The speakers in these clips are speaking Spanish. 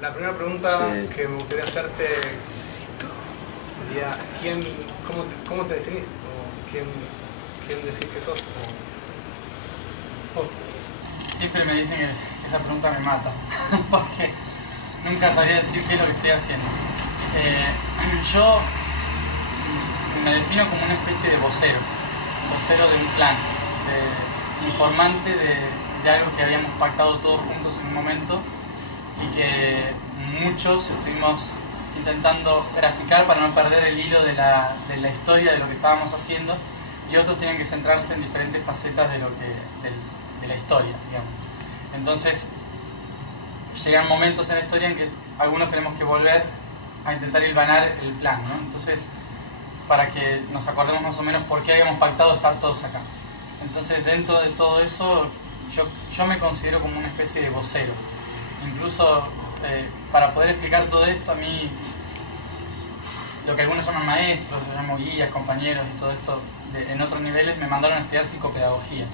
La primera pregunta que me gustaría hacerte sería, ¿cómo te definís? ¿O quién decís que sos? Siempre me dicen que esa pregunta me mata, porque nunca sabría decir qué es lo que estoy haciendo. Yo me defino como una especie de vocero de un plan, de informante de algo que habíamos pactado todos juntos en un momento y que muchos estuvimos intentando graficar para no perder el hilo de la historia de lo que estábamos haciendo, y otros tenían que centrarse en diferentes facetas de la historia, digamos. Entonces llegan momentos en la historia en que algunos tenemos que volver a intentar hilvanar el plan, ¿no? Entonces, para que nos acordemos más o menos por qué habíamos pactado estar todos acá. Entonces, dentro de todo eso, yo me considero como una especie de vocero. Incluso para poder explicar todo esto, a mí, lo que algunos llaman maestros, yo llamo guías, compañeros y todo esto, en otros niveles me mandaron a estudiar psicopedagogía.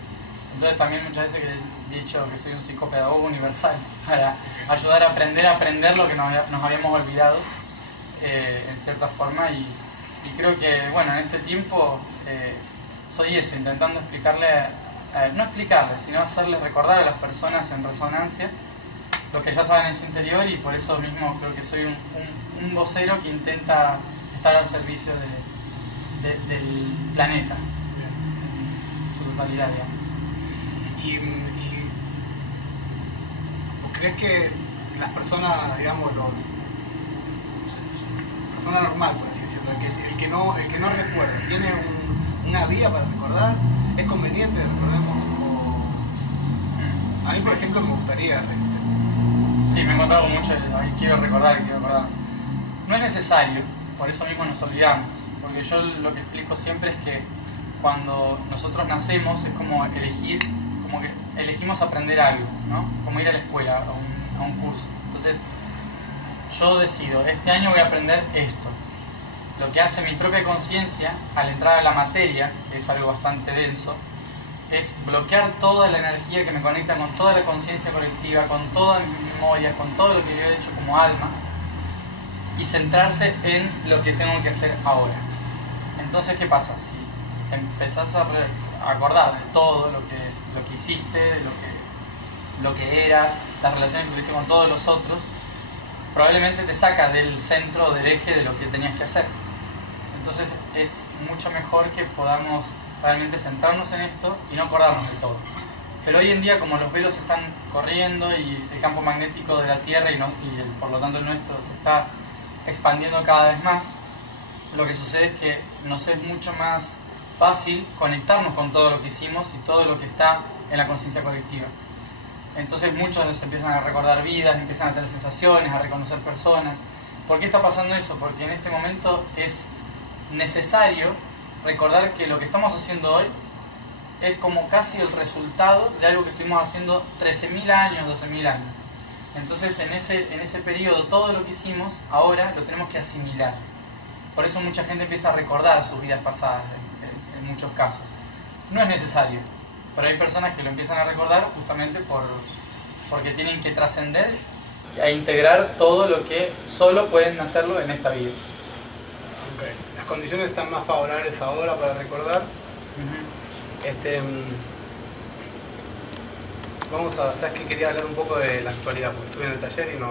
Entonces también muchas veces he dicho que soy un psicopedagogo universal, para ayudar a aprender lo que nos habíamos olvidado, en cierta forma, y creo que, bueno, en este tiempo soy eso, intentando explicarle, no explicarles, sino hacerles recordar a las personas en resonancia lo que ya saben en su interior, y por eso mismo creo que soy un vocero que intenta estar al servicio del planeta, en su totalidad, digamos. ¿Y vos crees que las personas, digamos, la persona normal, por así decirlo, el que no recuerda, tiene una vía para recordar? ¿Es conveniente, recordemos? A mí, por ejemplo, me gustaría... Sí, me he encontrado mucho, quiero recordar. No es necesario, por eso mismo nos olvidamos, porque yo lo que explico siempre es que cuando nosotros nacemos es como que elegimos aprender algo, ¿no? Como ir a la escuela, a un curso. Entonces, yo decido, este año voy a aprender esto. Lo que hace mi propia conciencia al entrar a la materia, que es algo bastante denso, es bloquear toda la energía que me conecta con toda la conciencia colectiva, con todas mis memorias, con todo lo que yo he hecho como alma, y centrarse en lo que tengo que hacer ahora. Entonces, ¿qué pasa? Si te empezás a acordar de todo lo que hiciste, de lo que eras, las relaciones que tuviste con todos los otros, probablemente te saca del centro, del eje de lo que tenías que hacer. Entonces es mucho mejor que podamos realmente centrarnos en esto y no acordarnos de todo. Pero hoy en día, como los velos están corriendo y el campo magnético de la Tierra por lo tanto el nuestro se está expandiendo cada vez más, lo que sucede es que nos es mucho más fácil conectarnos con todo lo que hicimos y todo lo que está en la conciencia colectiva. Entonces muchos empiezan a recordar vidas, empiezan a tener sensaciones, a reconocer personas. ¿Por qué está pasando eso? Porque en este momento es necesario recordar que lo que estamos haciendo hoy es como casi el resultado de algo que estuvimos haciendo 13.000 años, 12.000 años. Entonces en ese periodo todo lo que hicimos ahora lo tenemos que asimilar. Por eso mucha gente empieza a recordar sus vidas pasadas en muchos casos. No es necesario, pero hay personas que lo empiezan a recordar justamente porque tienen que trascender e integrar todo lo que solo pueden hacerlo en esta vida. Okay. Las condiciones están más favorables ahora para recordar. ¿Sabes que quería hablar un poco de la actualidad? Porque estuve en el taller y no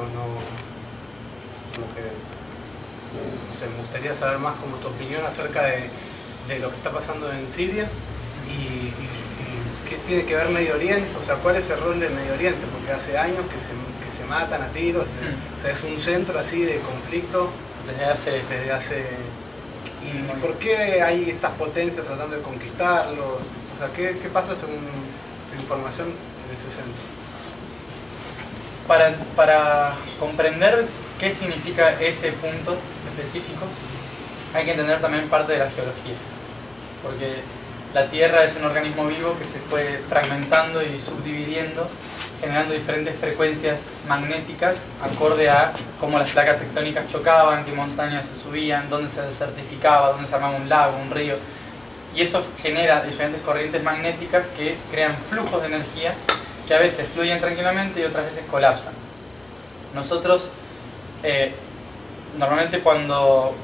sé, me gustaría saber más como tu opinión acerca de lo que está pasando en Siria y qué tiene que ver Medio Oriente, o sea, cuál es el rol del Medio Oriente, porque hace años que se matan a tiros, o sea, es un centro así de conflicto desde hace ¿y por qué hay estas potencias tratando de conquistarlo? O sea, ¿qué pasa según tu información en ese centro? Para comprender qué significa ese punto específico, hay que entender también parte de la geología, porque la Tierra es un organismo vivo que se fue fragmentando y subdividiendo, generando diferentes frecuencias magnéticas acorde a cómo las placas tectónicas chocaban, qué montañas se subían, dónde se desertificaba, dónde se armaba un lago, un río, y eso genera diferentes corrientes magnéticas que crean flujos de energía que a veces fluyen tranquilamente y otras veces colapsan. Nosotros normalmente cuando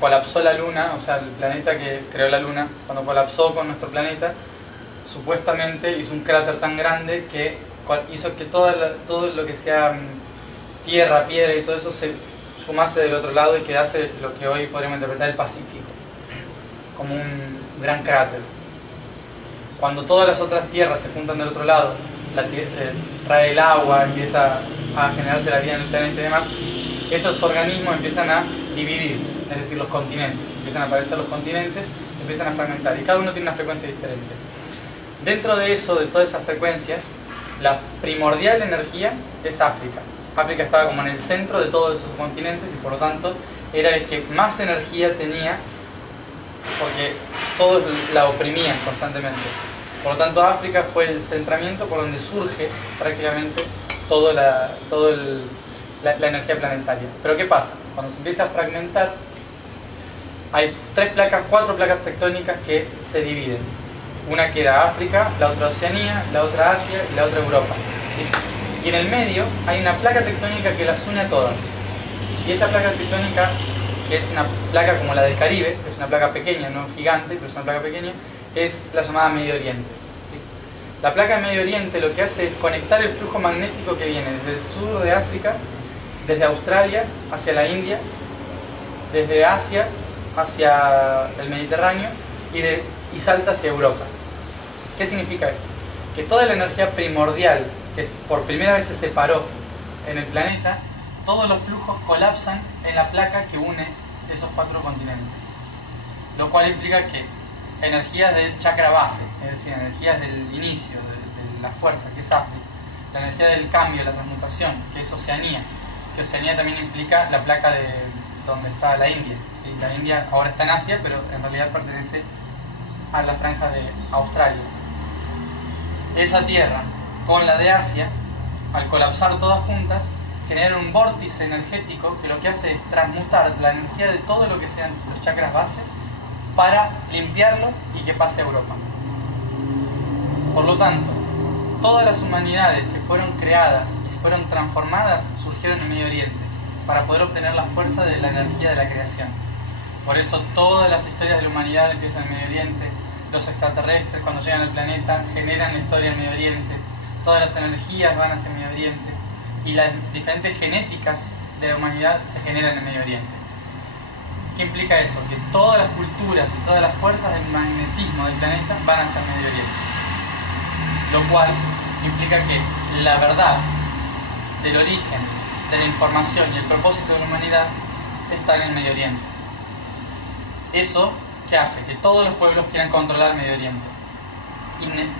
colapsó la Luna, o sea, el planeta que creó la Luna, cuando colapsó con nuestro planeta, supuestamente hizo un cráter tan grande que hizo que todo lo que sea tierra, piedra y todo eso se sumase del otro lado y quedase lo que hoy podríamos interpretar el Pacífico, como un gran cráter. Cuando todas las otras tierras se juntan del otro lado, trae el agua, empieza a generarse la vida en el planeta y demás, esos organismos empiezan a dividirse, es decir, los continentes. Empiezan a aparecer los continentes, empiezan a fragmentar y cada uno tiene una frecuencia diferente. Dentro de eso, de todas esas frecuencias, la primordial energía es África. África estaba como en el centro de todos esos continentes y por lo tanto era el que más energía tenía porque todos la oprimían constantemente. Por lo tanto, África fue el centramiento por donde surge prácticamente toda la energía planetaria. Pero ¿qué pasa? Cuando se empieza a fragmentar, hay cuatro placas tectónicas que se dividen. Una que era África, la otra Oceanía, la otra Asia y la otra Europa. ¿Sí? Y en el medio hay una placa tectónica que las une a todas. Y esa placa tectónica, que es una placa como la del Caribe, que es una placa pequeña, no gigante, pero es una placa pequeña, es la llamada Medio Oriente. ¿Sí? La placa de Medio Oriente lo que hace es conectar el flujo magnético que viene desde el sur de África, desde Australia hacia la India, desde Asia hacia el Mediterráneo y salta hacia Europa. ¿Qué significa esto? Que toda la energía primordial que por primera vez se separó en el planeta, todos los flujos colapsan en la placa que une esos cuatro continentes. Lo cual implica que energías del chakra base, es decir, energías del inicio, de la fuerza, que es África, la energía del cambio, la transmutación, que es Oceanía, que Oceanía también implica la placa de donde está la India. ¿Sí? La India ahora está en Asia, pero en realidad pertenece a la franja de Australia. Esa tierra con la de Asia, al colapsar todas juntas, genera un vórtice energético que lo que hace es transmutar la energía de todo lo que sean los chakras base para limpiarlo y que pase a Europa. Por lo tanto, todas las humanidades que fueron creadas y fueron transformadas surgieron en Medio Oriente para poder obtener la fuerza de la energía de la creación. Por eso todas las historias de la humanidad empiezan en Medio Oriente. Los extraterrestres cuando llegan al planeta generan la historia en Medio Oriente. Todas las energías van hacia Medio Oriente. Y las diferentes genéticas de la humanidad se generan en Medio Oriente. ¿Qué implica eso? Que todas las culturas y todas las fuerzas del magnetismo del planeta van hacia Medio Oriente. Lo cual implica que la verdad del origen de la información y el propósito de la humanidad está en el Medio Oriente. Eso que hace que todos los pueblos quieran controlar Medio Oriente.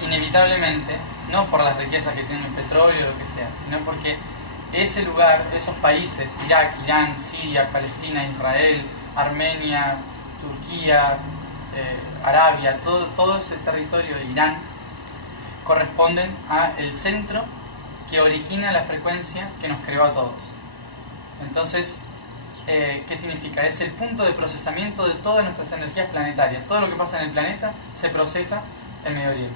Inevitablemente, no por las riquezas que tiene el petróleo o lo que sea, sino porque ese lugar, esos países, Irak, Irán, Siria, Palestina, Israel, Armenia, Turquía, Arabia, todo ese territorio de Irán, corresponden al centro que origina la frecuencia que nos creó a todos. Entonces, ¿qué significa? Es el punto de procesamiento de todas nuestras energías planetarias. Todo lo que pasa en el planeta se procesa en Medio Oriente.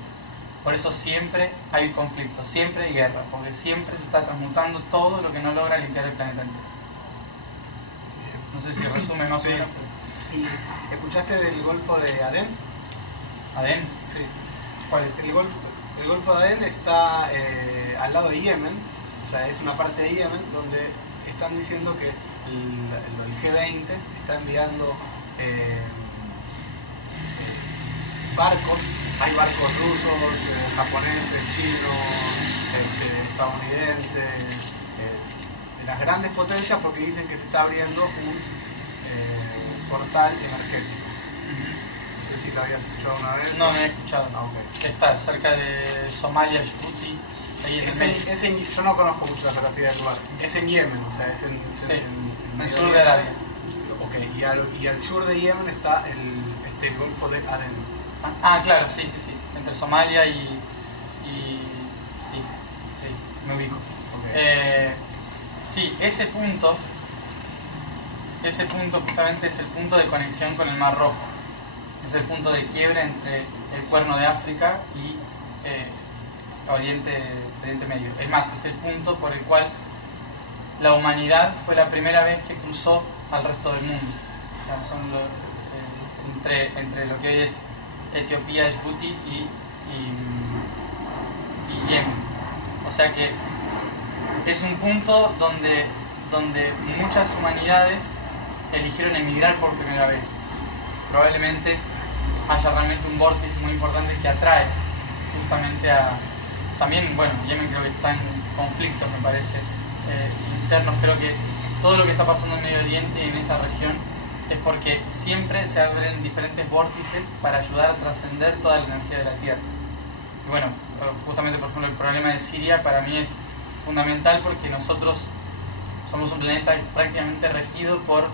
Por eso siempre hay conflicto, siempre hay guerra, porque siempre se está transmutando todo lo que no logra limpiar el planeta entero. No sé si resume más o menos. ¿Y escuchaste del Golfo de Adén? ¿Adén? Sí. ¿Cuál es? El Golfo de Adén está al lado de Yemen, o sea, es una parte de Yemen donde están diciendo que el G20 está enviando barcos. Hay barcos rusos, japoneses, chinos, estadounidenses, de las grandes potencias, porque dicen que se está abriendo un portal energético. No sé si lo habías escuchado una vez. No, no he escuchado. Ah, okay. Está cerca de Somalia, Djibouti, ahí en el medio. Yo no conozco mucho la geografía del lugar. Es en Yemen, o sea, es en el sur de Arabia. Ok, y al sur de Yemen está el Golfo de Adén. Ah, claro, sí. Entre Somalia y sí, me ubico. Okay. Sí, ese punto justamente es el punto de conexión con el Mar Rojo. Es el punto de quiebre entre el Cuerno de África y Oriente Medio. Es más, es el punto por el cual la humanidad fue la primera vez que cruzó al resto del mundo. O sea, son entre lo que hoy es Etiopía, Djibouti y Yemen. O sea que es un punto donde muchas humanidades eligieron emigrar por primera vez. Probablemente haya realmente un vórtice muy importante que atrae justamente a... También, bueno, Yemen creo que está en conflictos, me parece, internos. Creo que todo lo que está pasando en Medio Oriente y en esa región es porque siempre se abren diferentes vórtices para ayudar a trascender toda la energía de la Tierra. Y bueno, justamente por ejemplo el problema de Siria para mí es fundamental porque nosotros somos un planeta prácticamente regido por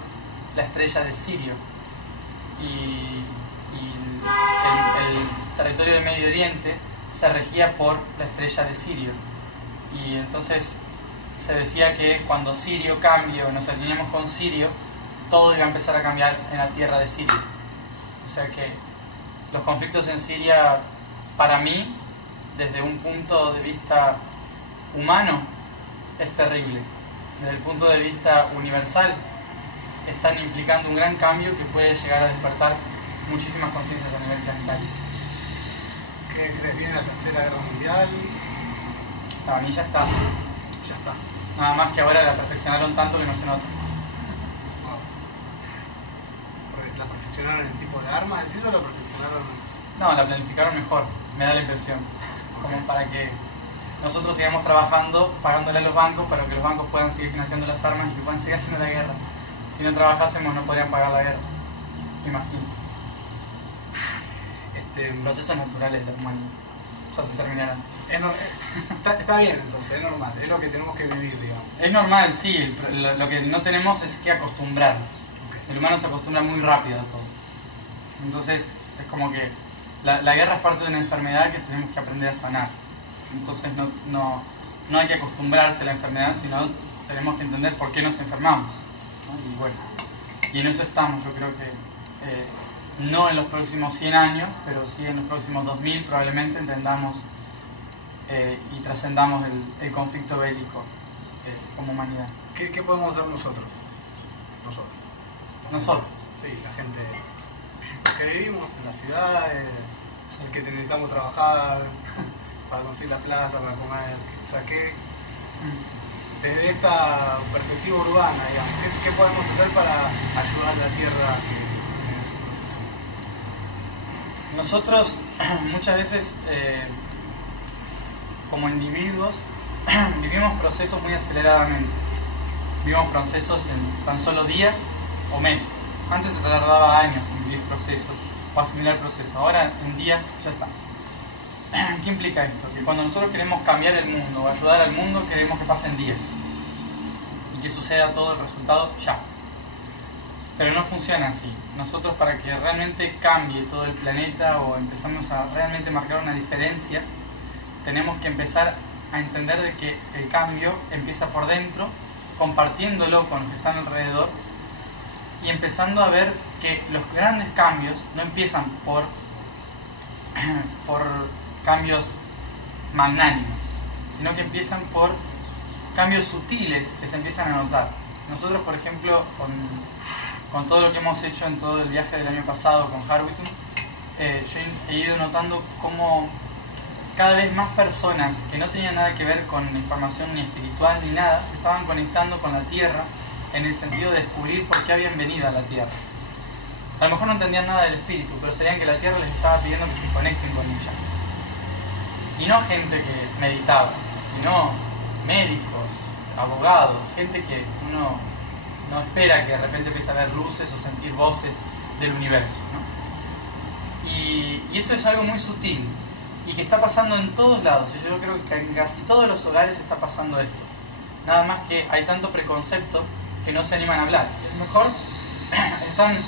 la estrella de Sirio. Y el territorio de Medio Oriente se regía por la estrella de Sirio. Y entonces se decía que cuando Sirio cambie o nos alineemos con Sirio, todo iba a empezar a cambiar en la tierra de Siria. O sea que los conflictos en Siria, para mí, desde un punto de vista humano, es terrible. Desde el punto de vista universal, están implicando un gran cambio que puede llegar a despertar muchísimas conciencias a nivel planetario. ¿Qué crees? ¿Viene la Tercera Guerra Mundial? Para mí ya está. Ya está. Nada más que ahora la perfeccionaron tanto que no se nota. ¿La perfeccionaron en el tipo de armas? ¿Decís o la perfeccionaron? No, la planificaron mejor, me da la impresión. Como para que nosotros sigamos trabajando, pagándole a los bancos para que los bancos puedan seguir financiando las armas y que puedan seguir haciendo la guerra. Si no trabajásemos no podrían pagar la guerra. Me imagino. Procesos naturales de la humanidad. Ya se terminarán. Está bien entonces, es normal, es lo que tenemos que vivir, digamos. Es normal, sí, lo que no tenemos es que acostumbrarnos. Okay. El humano se acostumbra muy rápido a todo. Entonces es como que la guerra es parte de una enfermedad que tenemos que aprender a sanar. Entonces no hay que acostumbrarse a la enfermedad, sino tenemos que entender por qué nos enfermamos, ¿no? Y bueno, y en eso estamos. Yo creo que no en los próximos 100 años, pero sí en los próximos 2000 probablemente entendamos y trascendamos el conflicto bélico como humanidad. ¿Qué podemos hacer nosotros? Nosotros. Sí, la gente que vivimos en las ciudades, sí, que necesitamos trabajar para conseguir la plata, para comer. O sea, que desde esta perspectiva urbana, digamos, ¿qué podemos hacer para ayudar a la Tierra en su proceso? Nosotros muchas veces como individuos vivimos procesos muy aceleradamente. Vivimos procesos en tan solo días o meses. Antes se tardaba años en vivir procesos o asimilar procesos. Ahora en días ya está. ¿Qué implica esto? Que cuando nosotros queremos cambiar el mundo o ayudar al mundo, queremos que pasen días y que suceda todo el resultado ya. Pero no funciona así. Nosotros, para que realmente cambie todo el planeta o empezamos a realmente marcar una diferencia, tenemos que empezar a entender de que el cambio empieza por dentro, compartiéndolo con los que están alrededor y empezando a ver que los grandes cambios no empiezan por cambios magnánimos, sino que empiezan por cambios sutiles que se empiezan a notar. Nosotros, por ejemplo, con todo lo que hemos hecho en todo el viaje del año pasado con Harwitum, yo he ido notando cómo cada vez más personas que no tenían nada que ver con información ni espiritual ni nada, se estaban conectando con la Tierra en el sentido de descubrir por qué habían venido a la Tierra. A lo mejor no entendían nada del espíritu, pero sabían que la Tierra les estaba pidiendo que se conecten con ella. Y no gente que meditaba, sino médicos, abogados, gente que uno no espera que de repente empiece a ver luces o sentir voces del universo, ¿no? Y eso es algo muy sutil y que está pasando en todos lados. Y yo creo que en casi todos los hogares está pasando esto. Nada más que hay tanto preconcepto que no se animan a hablar. A lo mejor están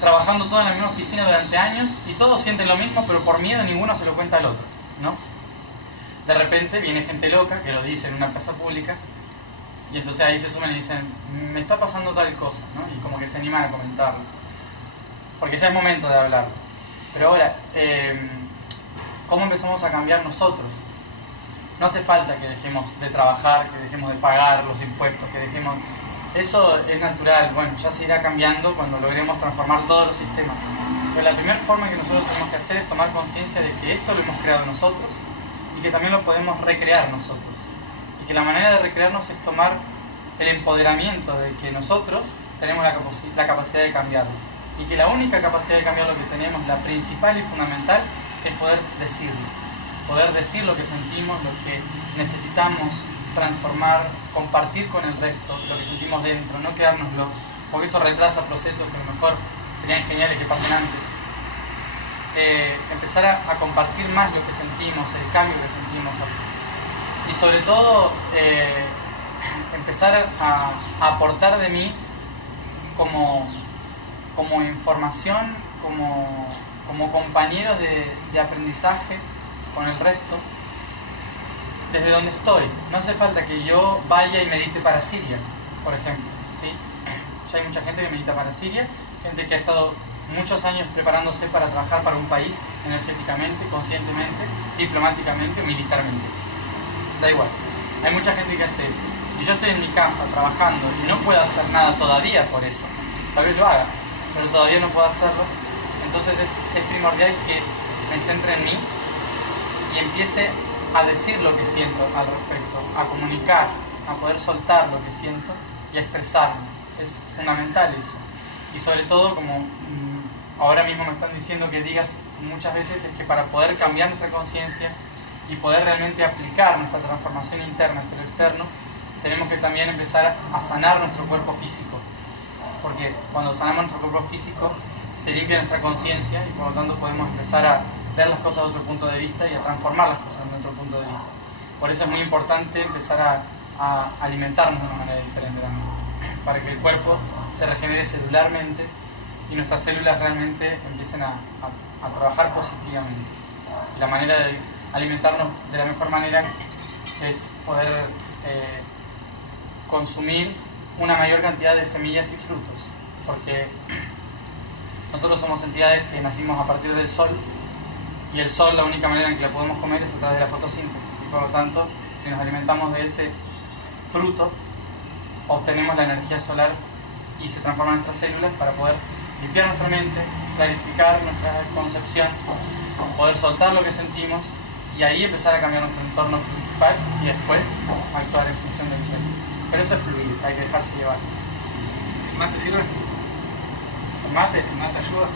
trabajando todos en la misma oficina durante años y todos sienten lo mismo, pero por miedo ninguno se lo cuenta al otro, ¿no? De repente viene gente loca que lo dice en una plaza pública y entonces ahí se suman y dicen, me está pasando tal cosa, ¿no? Y como que se animan a comentarlo, porque ya es momento de hablarlo. Pero ahora, ¿cómo empezamos a cambiar nosotros? no hace falta que dejemos de trabajar, que dejemos de pagar los impuestos, que dejemos... Eso es natural, bueno, ya se irá cambiando cuando logremos transformar todos los sistemas. Pero la primera forma que nosotros tenemos que hacer es tomar conciencia de que esto lo hemos creado nosotros y que también lo podemos recrear nosotros. Y que la manera de recrearnos es tomar el empoderamiento de que nosotros tenemos la capacidad de cambiarlo. Y que la única capacidad de cambiar lo que tenemos, la principal y fundamental, es poder decirlo. Poder decir lo que sentimos, lo que necesitamos transformar, compartir con el resto, lo que sentimos dentro, no quedárnoslo, porque eso retrasa procesos que a lo mejor serían geniales que pasen antes. Empezar a compartir más lo que sentimos, el cambio que sentimos. Y sobre todo, empezar a aportar de mí como información, como compañeros de aprendizaje con el resto, desde donde estoy. No hace falta que yo vaya y medite para Siria, por ejemplo, ¿sí? Ya hay mucha gente que medita para Siria, gente que ha estado muchos años preparándose para trabajar para un país energéticamente, conscientemente, diplomáticamente o militarmente. Da igual. Hay mucha gente que hace eso. Si yo estoy en mi casa trabajando y no puedo hacer nada todavía por eso, tal vez lo haga, pero todavía no puedo hacerlo, entonces es primordial que me centre en mí y empiece a decir lo que siento al respecto, a comunicar, a poder soltar lo que siento y a expresarme. Es fundamental eso. Y sobre todo, como ahora mismo me están diciendo que digas muchas veces, es que para poder cambiar nuestra conciencia y poder realmente aplicar nuestra transformación interna hacia lo externo, tenemos que también empezar a sanar nuestro cuerpo físico. Porque cuando sanamos nuestro cuerpo físico, se limpia nuestra conciencia y por lo tanto podemos empezar a ver las cosas de otro punto de vista y a transformar las cosas de otro punto de vista. Por eso es muy importante empezar a alimentarnos de una manera diferente también, para que el cuerpo se regenere celularmente y nuestras células realmente empiecen a trabajar positivamente. Y la manera de alimentarnos de la mejor manera es poder consumir una mayor cantidad de semillas y frutos, porque nosotros somos entidades que nacimos a partir del sol, y el sol, la única manera en que la podemos comer es a través de la fotosíntesis, y por lo tanto, si nos alimentamos de ese fruto, obtenemos la energía solar y se transforman nuestras células para poder limpiar nuestra mente, clarificar nuestra concepción, poder soltar lo que sentimos y ahí empezar a cambiar nuestro entorno principal y después actuar en función del tiempo. Pero eso es fluir, hay que dejarse llevar. ¿El mate sirve? ¿El mate? ¿El mate ayuda?